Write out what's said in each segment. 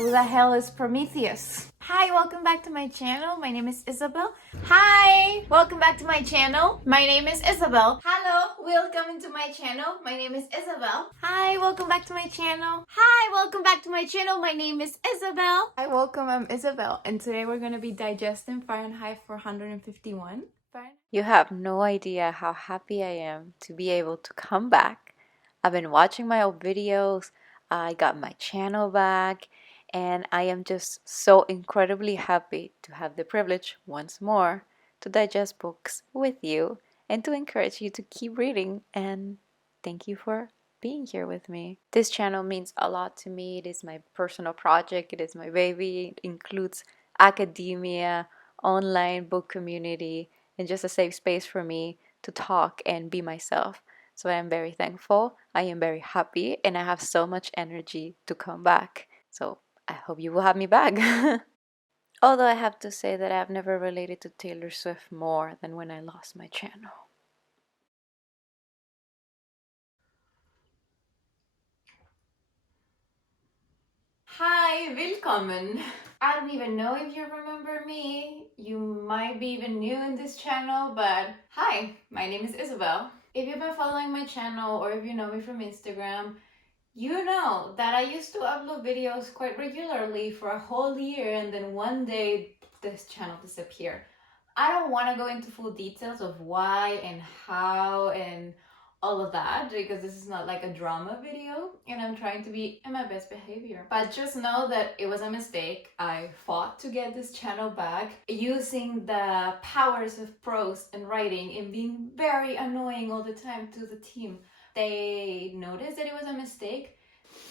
Who the hell is Prometheus? Hi, welcome back to my channel. My name is Isabel. Hi, welcome back to my channel. My name is Isabel. Hello, welcome into my channel. My name is Isabel. Hi, welcome back to my channel. Hi, welcome back to my channel. My name is Isabel. Hi, welcome. I'm Isabel, and today we're gonna be digesting Fahrenheit 451. You have no idea how happy I am to be able to come back. I've been watching my old videos, I got my channel back, and I am just so incredibly happy to have the privilege once more to digest books with you and to encourage you to keep reading. And thank you for being here with me. This channel means a lot to me. It is my personal project, it is my baby. It includes academia, online book community, and just a safe space for me to talk and be myself. So I am very thankful, I am very happy, and I have so much energy to come back. So I hope you will have me back. Although I have to say that I have never related to Taylor Swift more than when I lost my channel. Hi, willkommen. I don't even know if you remember me. You might be even new in this channel, but hi, my name is Isabel. If you've been following my channel or if you know me from Instagram, you know that I used to upload videos quite regularly for a whole year, and then one day this channel disappeared. I don't want to go into full details of why and how and all of that, because this is not like a drama video and I'm trying to be in my best behavior. But just know that it was a mistake. I fought to get this channel back using the powers of prose and writing and being very annoying all the time to the team. They noticed that it was a mistake.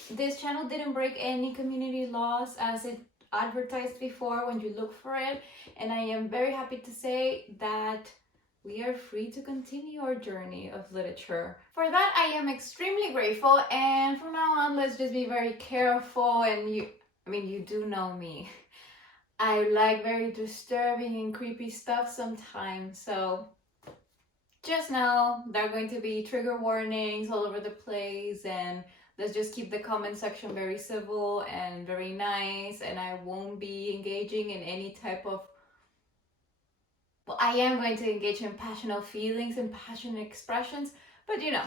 This channel didn't break any community laws as it advertised before when you look for it, and I am very happy to say that we are free to continue our journey of literature. For that, I am extremely grateful, and from now on, let's just be very careful. And you do know me. I like very disturbing and creepy stuff sometimes, so just know there are going to be trigger warnings all over the place, and let's just keep the comment section very civil and very nice, and I won't be engaging in any type of... Well, I am going to engage in passionate feelings and passionate expressions, but you know,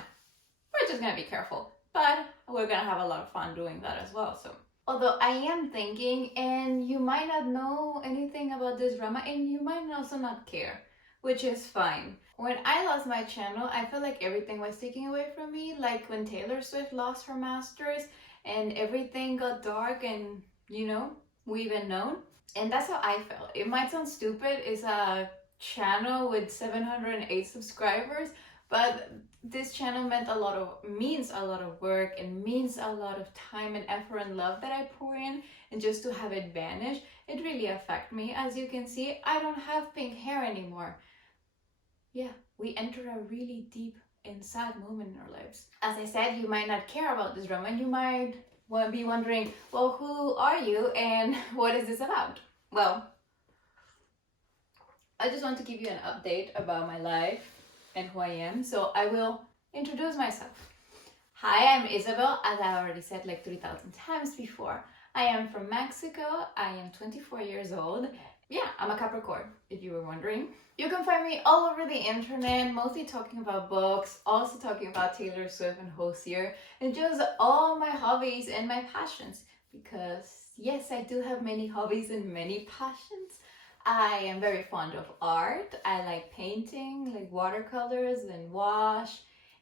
we're just gonna be careful. But we're gonna have a lot of fun doing that as well. So, although I am thinking, and you might not know anything about this drama, and you might also not care, which is fine. When I lost my channel, I felt like everything was taken away from me, like when Taylor Swift lost her masters and everything got dark, and you know, we even known. And that's how I felt. It might sound stupid, it's a channel with 708 subscribers, but this channel means a lot of work and means a lot of time and effort and love that I pour in, and just to have it vanish, it really affected me. As you can see, I don't have pink hair anymore. Yeah, we enter a really deep and sad moment in our lives. As I said, you might not care about this drama, and you might be wondering, well, who are you and what is this about? Well, I just want to give you an update about my life and who I am, so I will introduce myself. Hi, I'm Isabel, as I already said like 3,000 times before. I am from Mexico, I am 24 years old. Yeah, I'm a Capricorn, if you were wondering. You can find me all over the internet, mostly talking about books, also talking about Taylor Swift and Hosier, and just all my hobbies and my passions. Because yes, I do have many hobbies and many passions. I am very fond of art. I like painting, like watercolors and wash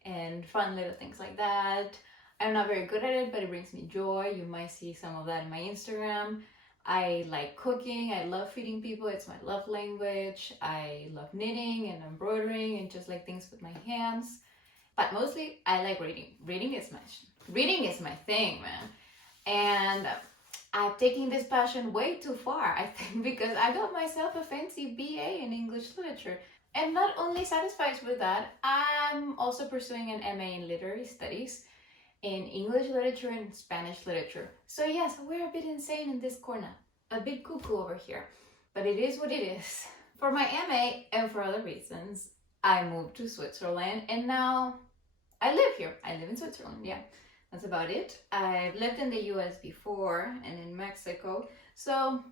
and fun little things like that. I'm not very good at it, but it brings me joy. You might see some of that in my Instagram. I like cooking. I love feeding people. It's my love language. I love knitting and embroidering and just like things with my hands. But mostly I like reading. Reading is my thing, man. And I'm taking this passion way too far, I think, because I got myself a fancy BA in English literature. And not only satisfied with that, I'm also pursuing an MA in literary studies in English literature and Spanish literature. So yes, we're a bit insane in this corner, a bit cuckoo over here, but it is what it is. For my MA and for other reasons, I moved to Switzerland, and now I live here. I live in Switzerland, yeah. That's about it. I've lived in the US before and in Mexico. So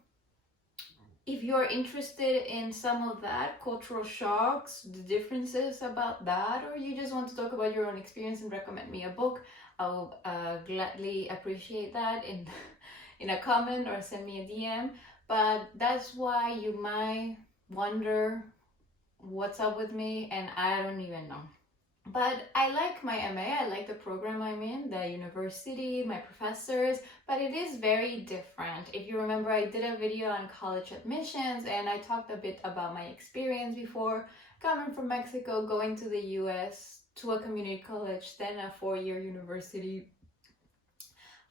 if you're interested in some of that, cultural shocks, the differences about that, or you just want to talk about your own experience and recommend me a book, I'll gladly appreciate that in in a comment or send me a DM. But that's why you might wonder what's up with me, and I don't even know. But I like my MA, I like the program I'm in, the university, my professors, but it is very different. If you remember, I did a video on college admissions and I talked a bit about my experience before coming from Mexico, going to the US, to a community college, then a 4-year university,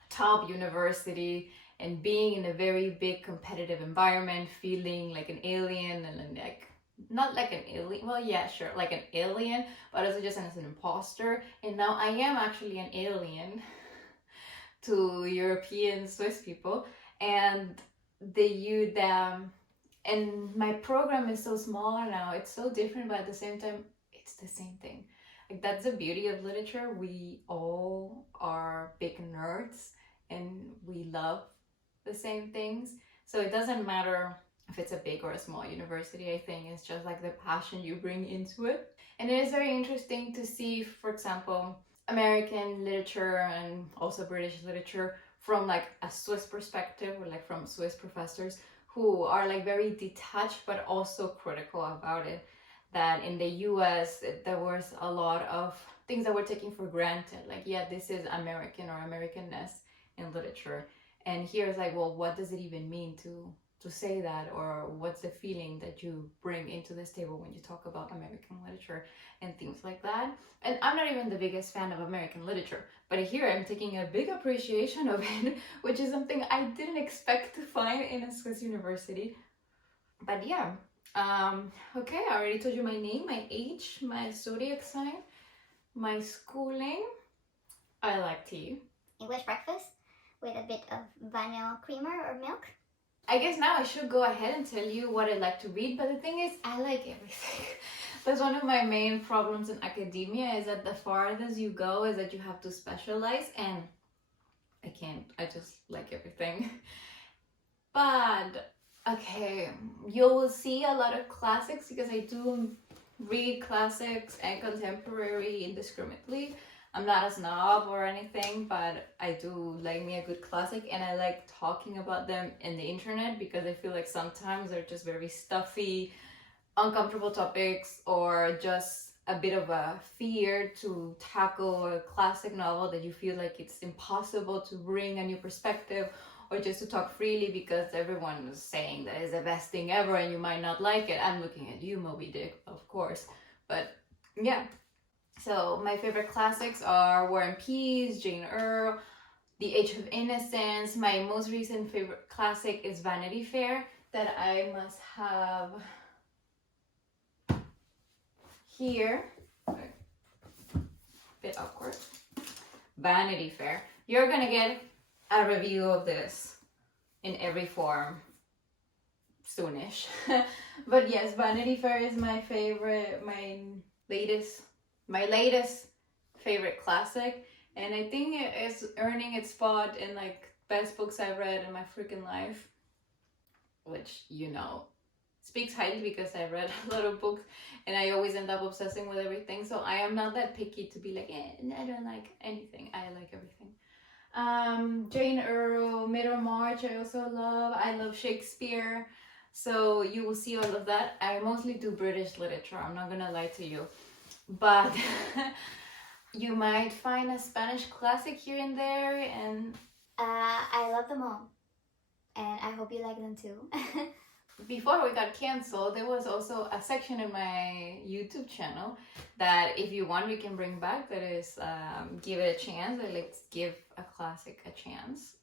top university, and being in a very big competitive environment, feeling like an alien and like not like an alien, well yeah sure, like an alien, but also just as an imposter. And now I am actually an alien to European Swiss people, and and my program is so small now, it's so different, but at the same time it's the same thing. Like, that's the beauty of literature. We all are big nerds and we love the same things. So it doesn't matter if it's a big or a small university. I think it's just like the passion you bring into it. And it is very interesting to see, for example, American literature and also British literature from like a Swiss perspective, or like from Swiss professors who are like very detached but also critical about it. That in the US there was a lot of things that were taken for granted, like, yeah, this is American or Americanness in literature. And here it's like, well, what does it even mean to say that, or what's the feeling that you bring into this table when you talk about American literature and things like that. And I'm not even the biggest fan of American literature, but here I'm taking a big appreciation of it, which is something I didn't expect to find in a Swiss university. But yeah, okay, I already told you my name, my age, my zodiac sign, my schooling. I like tea. English breakfast with a bit of vanilla creamer or milk. I guess now I should go ahead and tell you what I like to read, but the thing is, I like everything. That's one of my main problems in academia, is that the farthest you go is that you have to specialize, and I can't. I just like everything. But okay, you will see a lot of classics because I do read classics and contemporary indiscriminately. I'm not a snob or anything, but I do like me a good classic, and I like talking about them in the internet because I feel like sometimes they're just very stuffy, uncomfortable topics, or just a bit of a fear to tackle a classic novel that you feel like it's impossible to bring a new perspective, or just to talk freely because everyone is saying that it's the best thing ever and you might not like it. I'm looking at you, Moby Dick, of course. But yeah. So my favorite classics are War and Peace, Jane Eyre, The Age of Innocence. My most recent favorite classic is Vanity Fair, that I must have here. Bit awkward. Vanity Fair. You're gonna get a review of this in every form soonish. But yes, Vanity Fair is my favorite, my latest favorite classic, and I think it is earning its spot in like best books I've read in my freaking life, which, you know, speaks highly because I read a lot of books and I always end up obsessing with everything. So I am not that picky to be like, I don't like anything. I like everything. Jane Eyre, Middlemarch, I also love. I love Shakespeare. So you will see all of that. I mostly do British literature, I'm not gonna lie to you. But you might find a Spanish classic here and there, and I love them all, and I hope you like them too. before we got canceled, there was also a section in my YouTube channel that if you want we can bring back, that is give it a chance. I like to give a classic a chance.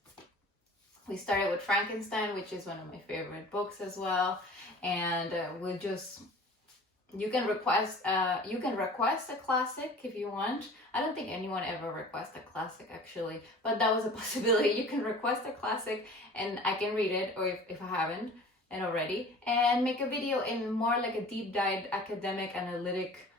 We started with Frankenstein, which is one of my favorite books as well, and we'll just, you can request a classic if you want. I don't think anyone ever requests a classic actually, but that was a possibility. You can request a classic and I can read it, or if I haven't and already, and make a video in more like a deep dive academic analytic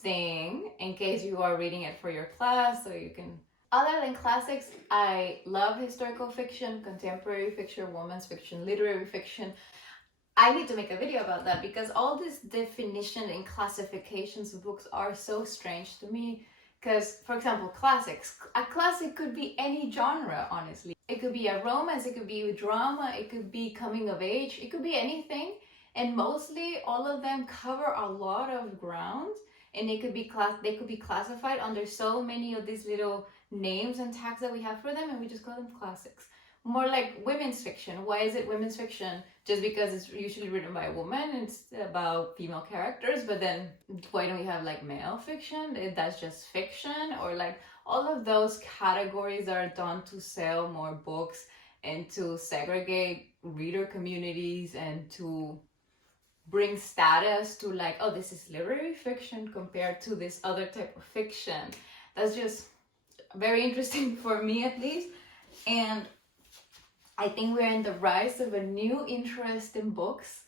thing in case you are reading it for your class, so you can Other than classics, I love historical fiction, contemporary fiction, women's fiction, literary fiction. I need to make a video about that because all these definition and classifications of books are so strange to me. Because, for example, classics. A classic could be any genre, honestly. It could be a romance, it could be a drama, it could be coming of age, it could be anything. And mostly all of them cover a lot of ground, and they could be classified under so many of these little names and tags that we have for them, and we just call them classics. More like women's fiction. Why is it women's fiction? Just because it's usually written by a woman, it's about female characters, but then why don't we have like male fiction? That's just fiction. Or like all of those categories are done to sell more books and to segregate reader communities and to bring status to like, oh, this is literary fiction compared to this other type of fiction. That's just very interesting for me, at least. And I think we're in the rise of a new interest in books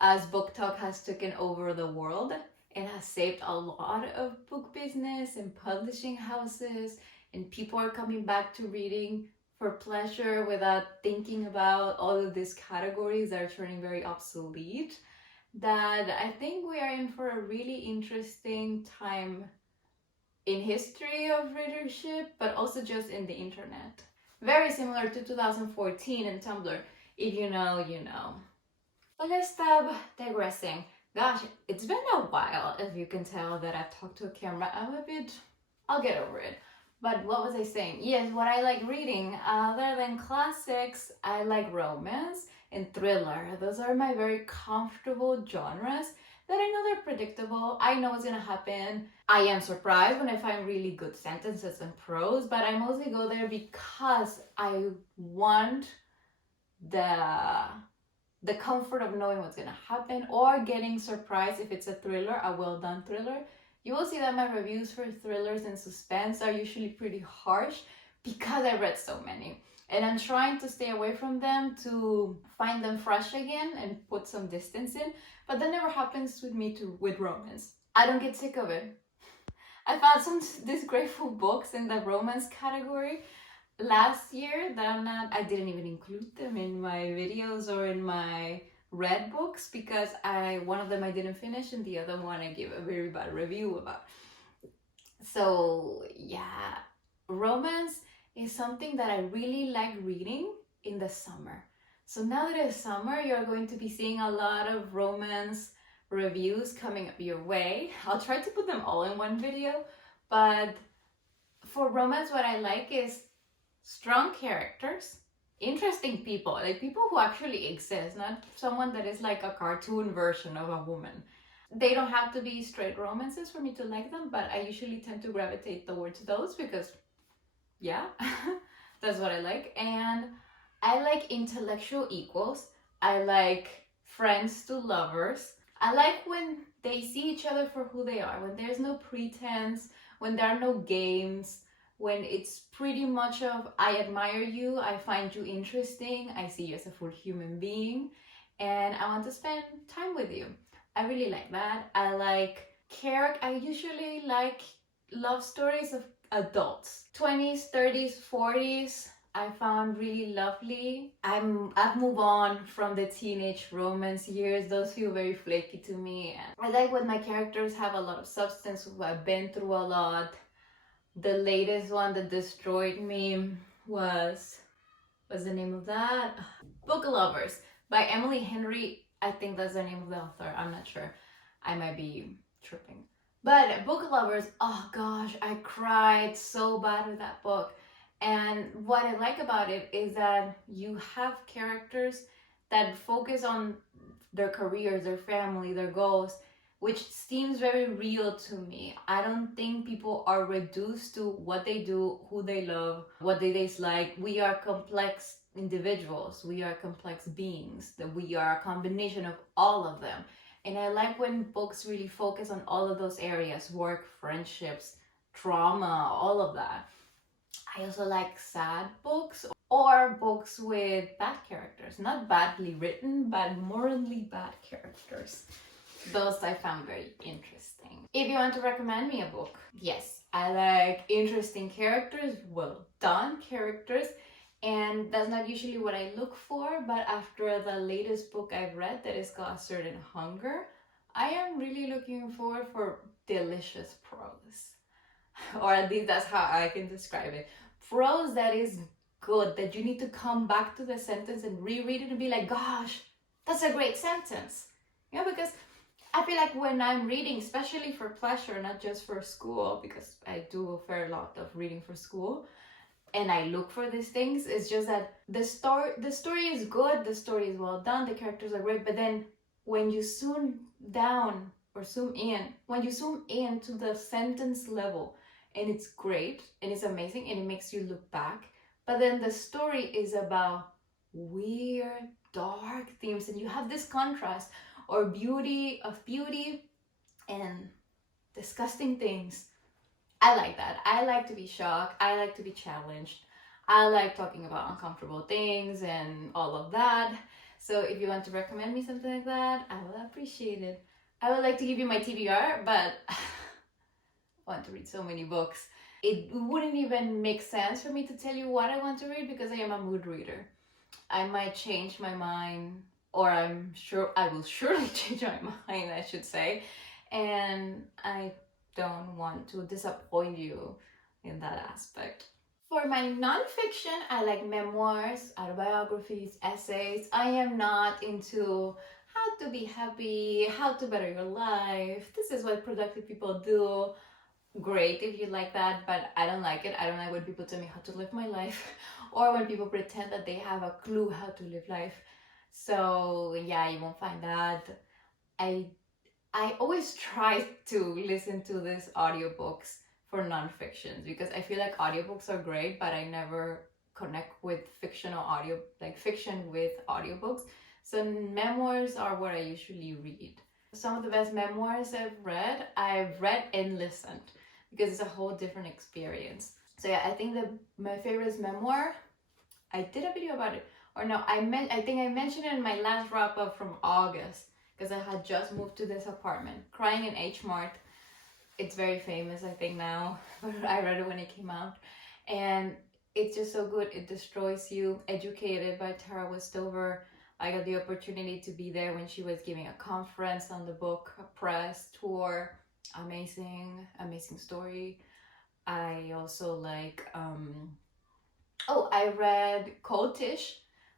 as book talk has taken over the world. It has saved a lot of book business and publishing houses, and people are coming back to reading for pleasure without thinking about all of these categories that are turning very obsolete. That I think we are in for a really interesting time in history of readership, but also just in the internet. Very similar to 2014 and Tumblr. If you know, you know. But let's stop digressing. Gosh, it's been a while, as you can tell, that I've talked to a camera. I'll get over it. But what was I saying? Yes, what I like reading, other than classics, I like romance and thriller. Those are my very comfortable genres that I know they're predictable. I know what's gonna happen. I am surprised when I find really good sentences and prose, but I mostly go there because I want the comfort of knowing what's gonna happen, or getting surprised if it's a thriller, a well done thriller. You will see that my reviews for thrillers and suspense are usually pretty harsh because I read so many. And I'm trying to stay away from them to find them fresh again and put some distance in. But that never happens with me with romance. I don't get sick of it. I found some disgraceful books in the romance category last year that I didn't even include them in my videos or in my read books because one of them I didn't finish and the other one I gave a very bad review about. So yeah, romance is something that I really like reading in the summer. So now that it's summer, you're going to be seeing a lot of romance reviews coming up your way. I'll try to put them all in one video, but for romance, what I like is strong characters, interesting people, like people who actually exist, not someone that is like a cartoon version of a woman. They don't have to be straight romances for me to like them, but I usually tend to gravitate towards those because yeah, that's what I like. And I like intellectual equals. I like friends to lovers. I like when they see each other for who they are, when there's no pretense, when there are no games, when it's pretty much of I admire you, I find you interesting, I see you as a full human being, and I want to spend time with you. I really like that. I usually like love stories of adults, 20s, 30s, 40s. I found really lovely. I've moved on from the teenage romance years. Those feel very flaky to me. And I like when my characters have a lot of substance, who I've been through a lot. The latest one that destroyed me what's the name of that? Book Lovers by Emily Henry. I think that's the name of the author. I'm not sure. I might be tripping. But Book Lovers, oh gosh, I cried so bad with that book. And what I like about it is that you have characters that focus on their careers, their family, their goals, which seems very real to me. I don't think people are reduced to what they do, who they love, what they dislike. We are complex individuals. We are complex beings. That we are a combination of all of them. And I like when books really focus on all of those areas: work, friendships, trauma, all of that. I also like sad books or books with bad characters. Not badly written, but morally bad characters. Those I found very interesting. If you want to recommend me a book, yes, I like interesting characters, well done characters, and that's not usually what I look for. But after the latest book I've read, that is called A Certain Hunger, I am really looking forward for delicious prose. Or at least that's how I can describe it. Prose that is good, that you need to come back to the sentence and reread it and be like, gosh, that's a great sentence. You know, because I feel like when I'm reading, especially for pleasure, not just for school, because I do a fair lot of reading for school, and I look for these things, it's just that the story is good, the story is well done, the characters are great, but then when you zoom down or zoom in, when you zoom in to the sentence level, and it's great and it's amazing and it makes you look back, but then the story is about weird, dark themes, and you have this contrast or beauty and disgusting things. I like that. I like to be shocked. I like to be challenged. I like talking about uncomfortable things and all of that. So if you want to recommend me something like that, I will appreciate it. I would like to give you my TBR, but I want to read so many books. It wouldn't even make sense for me to tell you what I want to read because I am a mood reader. I might change my mind, or I'm sure I will surely change my mind, I should say. And I don't want to disappoint you in that aspect. For my nonfiction, I like memoirs, autobiographies, essays. I am not into how to be happy, how to better your life. This is what productive people do. Great if you like that, but I don't like it. I don't like when people tell me how to live my life or when people pretend that they have a clue how to live life. So yeah, you won't find that. I I always try to listen to these audiobooks for nonfictions because I feel like audiobooks are great, but I never connect with fictional audio, like fiction with audiobooks. So memoirs are what I usually read. Some of the best memoirs I've read and listened because it's a whole different experience. So yeah, I think that my favorite is memoir. I did a video about it, or no, I think I mentioned it in my last wrap up from August because I had just moved to this apartment. Crying in H Mart. It's very famous, I think now, but I read it when it came out, and it's just so good. It destroys you. Educated by Tara Westover. I got the opportunity to be there when she was giving a conference on the book, a press tour. Amazing, amazing story. I also like I read Cultish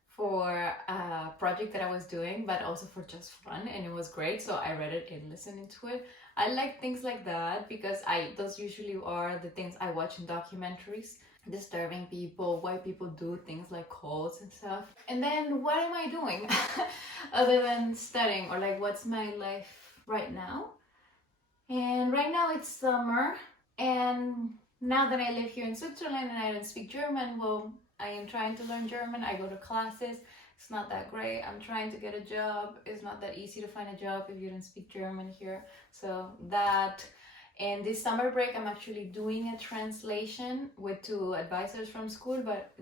for a project that I was doing, but also for just fun, and it was great. So I read it and listened to it. I like things like that because those usually are the things I watch in documentaries. Disturbing people, why people do things like cults and stuff. And then what am I doing other than studying, or like what's my life right now? And right now it's summer, and now that I live here in Switzerland and I don't speak German, well, I am trying to learn German. I go to classes. It's not that great. I'm trying to get a job. It's not that easy to find a job if you don't speak German here. So that, and this summer break, I'm actually doing a translation with two advisors from school, but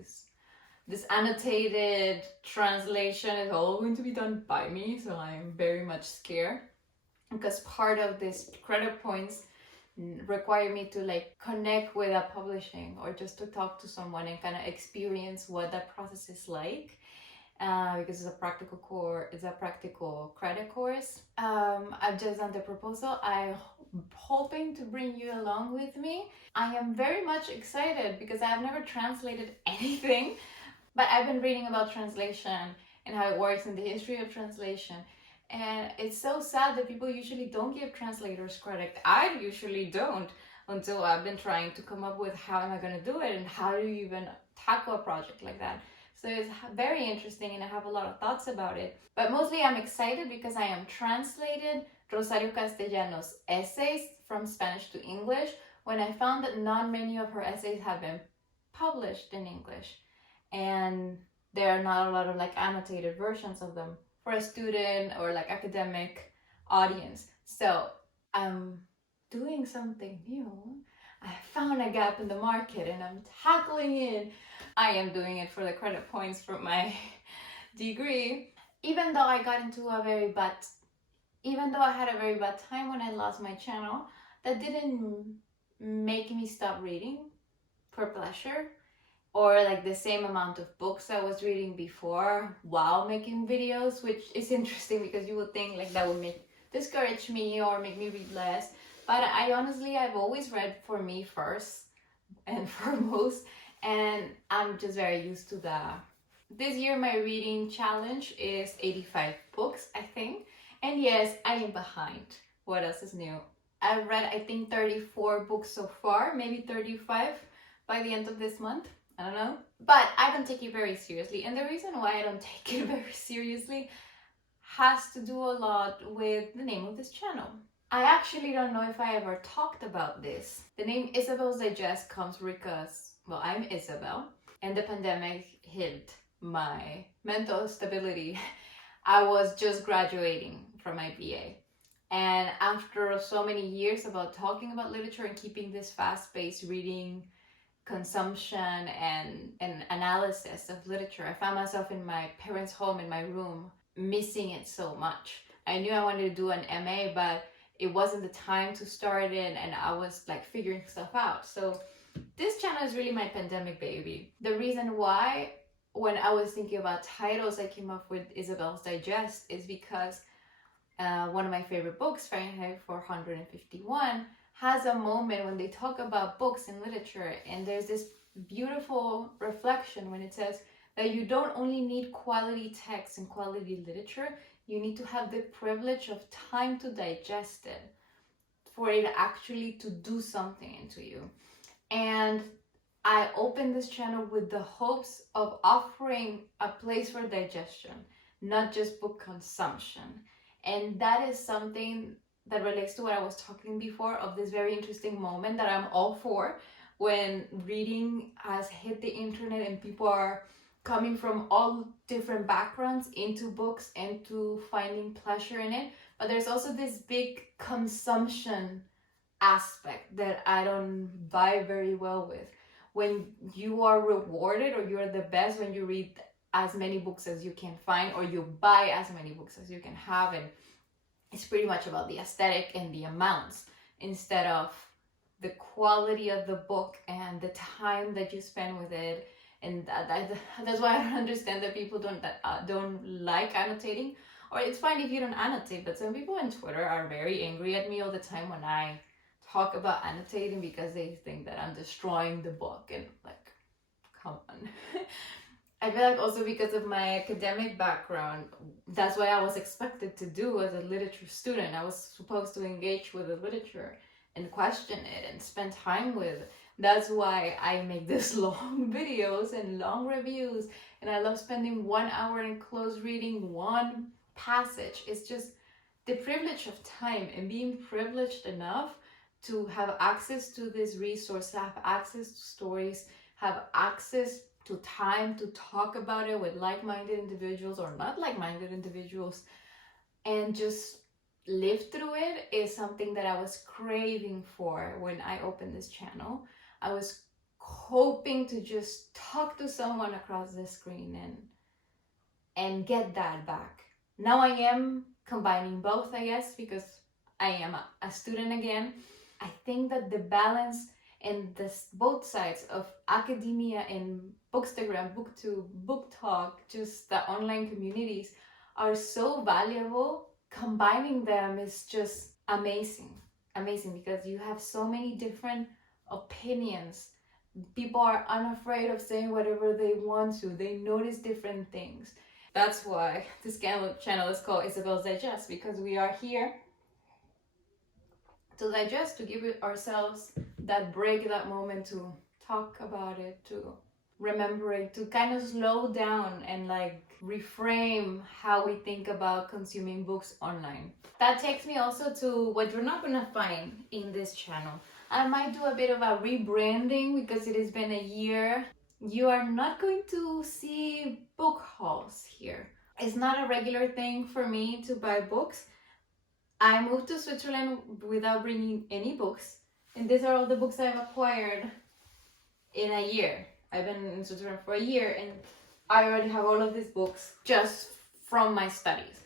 this annotated translation is all going to be done by me, so I'm very much scared because part of this credit points require me to like connect with a publishing or just to talk to someone and kind of experience what that process is like. Because it's a practical core, it's a practical credit course. I've just done the proposal. I'm hoping to bring you along with me. I am very much excited because I have never translated anything, but I've been reading about translation and how it works and the history of translation. And it's so sad that people usually don't give translators credit. I usually don't until I've been trying to come up with how am I going to do it and how do you even tackle a project like that. So it's very interesting and I have a lot of thoughts about it. But mostly I'm excited because I am translated Rosario Castellanos' essays from Spanish to English when I found that not many of her essays have been published in English. And there are not a lot of like annotated versions of them for a student or like academic audience. So I'm doing something new. I found a gap in the market and I'm tackling it. I am doing it for the credit points for my degree. Even though I had a very bad time when I lost my channel, that didn't making me stop reading for pleasure, or like the same amount of books I was reading before while making videos, which is interesting because you would think like that would make discourage me or make me read less. But I've always read for me first and foremost, and I'm just very used to that. This year my reading challenge is 85 books, I think. And yes, I am behind. What else is new? I've read, I think, 34 books so far, maybe 35 by the end of this month. I don't know. But I don't take it very seriously. And the reason why I don't take it very seriously has to do a lot with the name of this channel. I actually don't know if I ever talked about this. The name Isabel's Digest comes because, well, I'm Isabel, and the pandemic hit my mental stability. I was just graduating from my BA. And after so many years about talking about literature and keeping this fast-paced reading consumption and analysis of literature, I found myself in my parents' home in my room missing it so much. I knew I wanted to do an MA, but it wasn't the time to start it, and I was like figuring stuff out. So this channel is really my pandemic baby. The reason why when I was thinking about titles I came up with Isabel's Digest is because one of my favorite books, Fahrenheit 451, has a moment when they talk about books and literature, and there's this beautiful reflection when it says that you don't only need quality text and quality literature, you need to have the privilege of time to digest it for it actually to do something into you. And I opened this channel with the hopes of offering a place for digestion, not just book consumption. And that is something that relates to what I was talking before of this very interesting moment that I'm all for, when reading has hit the internet and people are coming from all different backgrounds into books and to finding pleasure in it. But there's also this big consumption aspect that I don't vibe very well with. When you are rewarded or you're the best when you read as many books as you can find, or you buy as many books as you can have, and it's pretty much about the aesthetic and the amounts instead of the quality of the book and the time that you spend with it. And that's why I don't understand that people don't like annotating. Or it's fine if you don't annotate, but some people on Twitter are very angry at me all the time when I talk about annotating because they think that I'm destroying the book, and like, come on. I feel like also because of my academic background, that's what I was expected to do as a literature student. I was supposed to engage with the literature and question it and spend time with it. That's why I make this long videos and long reviews, and I love spending 1 hour in close reading one passage. It's just the privilege of time and being privileged enough to have access to this resource, have access to stories, have access to time to talk about it with like-minded individuals or not like-minded individuals, and just live through it, is something that I was craving for when I opened this channel. I was hoping to just talk to someone across the screen and get that back. Now I am combining both, I guess, because I am a student again. I think that the balance and both sides of academia and Bookstagram, BookTube, Book Talk, just the online communities are so valuable. Combining them is just amazing. Amazing, because you have so many different opinions. People are unafraid of saying whatever they want to. They notice different things. That's why this channel is called Isabel's Digest, because we are here to digest, to give ourselves that break, that moment to talk about it, to remember it, to kind of slow down and like reframe how we think about consuming books online. That takes me also to what you're not gonna find in this channel. I might do a bit of a rebranding because it has been a year. You are not going to see book hauls here. It's not a regular thing for me to buy books. I moved to Switzerland without bringing any books, and these are all the books I've acquired in a year. I've been in Switzerland for a year, and I already have all of these books just from my studies.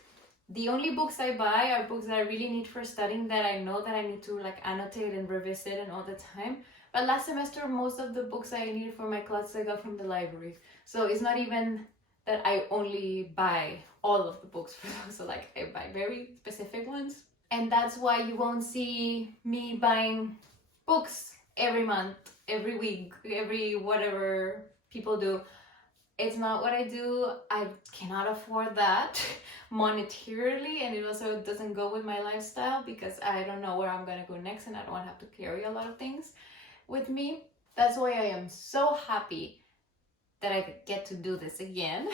The only books I buy are books that I really need for studying, that I know that I need to like annotate and revisit and all the time. But last semester, most of the books I needed for my classes I got from the library. So it's not even that I only buy all of the books for those. So like I buy very specific ones. And that's why you won't see me buying books every month, every week, every whatever people do. It's not what I do. I cannot afford that monetarily, and it also doesn't go with my lifestyle because I don't know where I'm gonna go next and I don't have to carry a lot of things with me. That's why I am so happy that I get to do this again.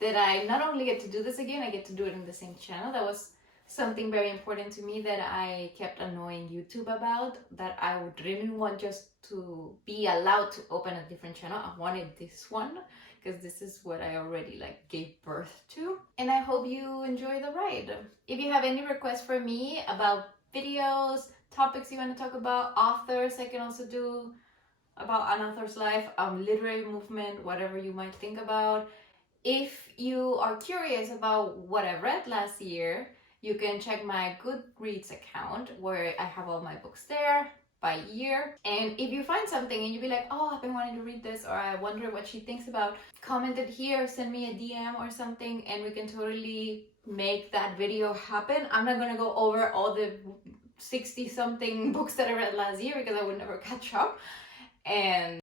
That I not only get to do this again, I get to do it in the same channel. That was something very important to me that I kept annoying YouTube about, that I would really want just to be allowed to open a different channel. I wanted this one because this is what I already like gave birth to. And I hope you enjoy the ride. If you have any requests for me about videos, topics you want to talk about, authors I can also do about an author's life, literary movement, whatever you might think about. If you are curious about what I read last year, you can check my Goodreads account where I have all my books there by year. And if you find something and you be like, oh, I've been wanting to read this, or I wonder what she thinks about, comment it here, send me a DM or something, and we can totally make that video happen. I'm not gonna go over all the 60 something books that I read last year because I would never catch up. And